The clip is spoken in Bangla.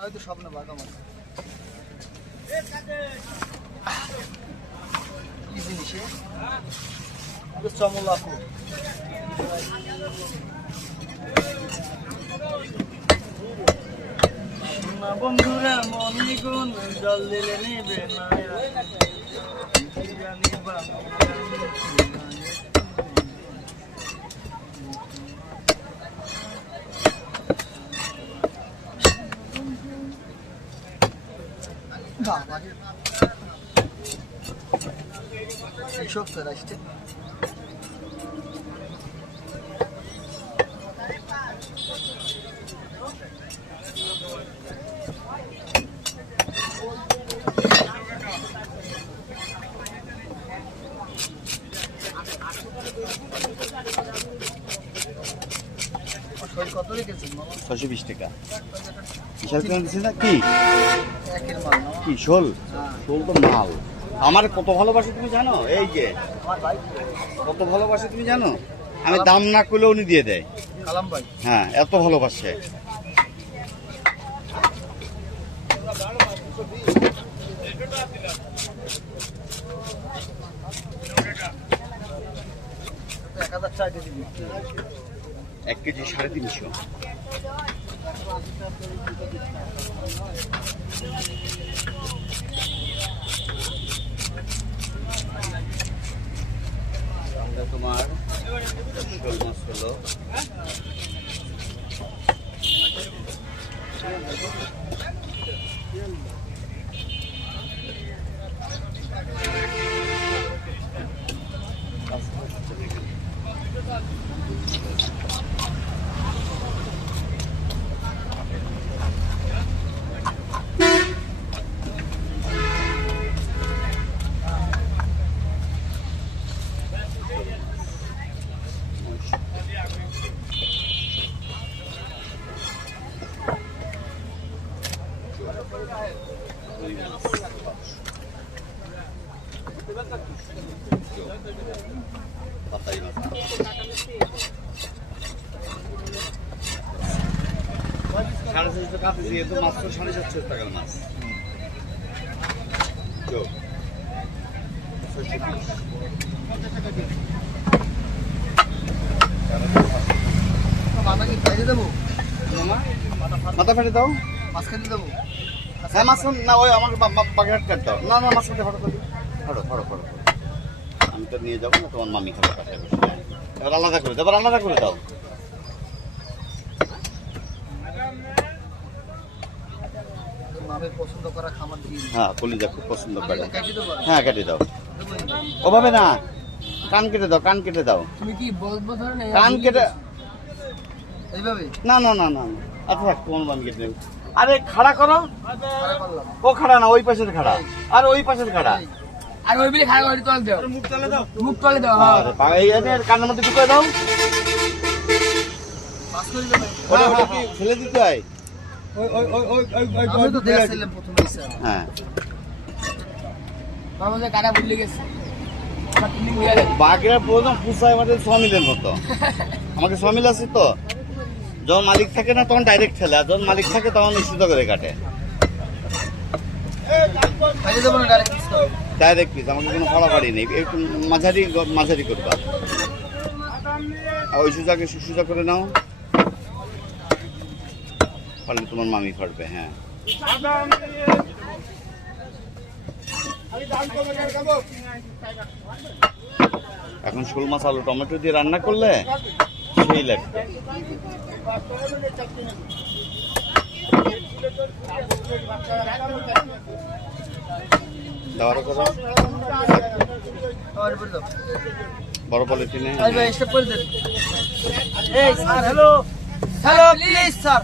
হয়তো স্বপ্নে বাঘা মাছ কি জিনিসে চমলাকু না বন্ধুরা মনি গুণ জল দিলে নেবে না জানি বা çok güzel işte. কত রেখেছেন মামা? 620 টাকা। বিশাল কেন দিছেন না কি? একের মাল না। কি শোল? শোল তো মাল। আমার কত ভালোবাসে তুমি জানো? এই যে আমার ভাই কত ভালোবাসে তুমি জানো? আমি দাম না করলেও উনি দিয়ে দেয়। কালাম ভাই। হ্যাঁ, এত ভালোবাসে। এক কেজি 350। তোমার শোল মাছ হলো মাত্র 750 টাকার মাছ। মাথা ফেটে দাও, মাছ খেতে দেবো। হ্যাঁ মাছ না, ওই আমার বাগেরহাট কাট দাও। না না, মাছ খেতে ফটো করি, ফটো ফটো ফটো। আমি তো নিয়ে যাবো না, তোমার মামি খাবে পাশে বসে। এবার আলাদা করে দাও, এবার আলাদা করে দাও। পছন্দ করা খাবার দিয়ে, হ্যাঁ কলিজা খুব পছন্দ করে। হ্যাঁ কেটে দাও, ওভাবে না, কান কেটে দাও, কান কেটে দাও। তুমি কি বলবো ধরনের কান কেটে এইভাবে? না না না না, আচ্ছা কোন বান কেটে দেব। আরে খাড়া করো, ও খাড়া না, ওই পাশের খাড়া, আর ওই পাশের খাড়া, আর ওই বিলে খাড়া করে তলে দাও, মুখ তলে দাও, মুখ তলে দাও। হ্যাঁ এই এর কানের মধ্যে ঢুকে দাও, পাস করে দাও। ওটা কি ফেলে দিতে হয়? আমি তো দেখছিলাম প্রথমে স্যার। হ্যাঁ আমাদের কাটা ভুলে গেছে। বাগের প্রথম পুষায় আমাদের 6 মিলের মতো। আমাকে 6 মিল আছে তো, যখন মালিক থাকে না তখন ডাইরেক্ট ঠেলে, আর যখন মালিক থাকে তখন সুতো করে কাটে। ডাইরেক্ট পিস, আমাকে কোনো ফাড়াফাড়ি নেই, একটু মাঝারি মাঝারি করবা। ওই সুজাকে সুজা করে নাও, পারলে তোমার মামি ফাটবে। হ্যাঁ এখন শোল মাছ আলু টমেটো দিয়ে রান্না করলে সেই লাগবে। বড় পলিথিনে। Hello hello please sir.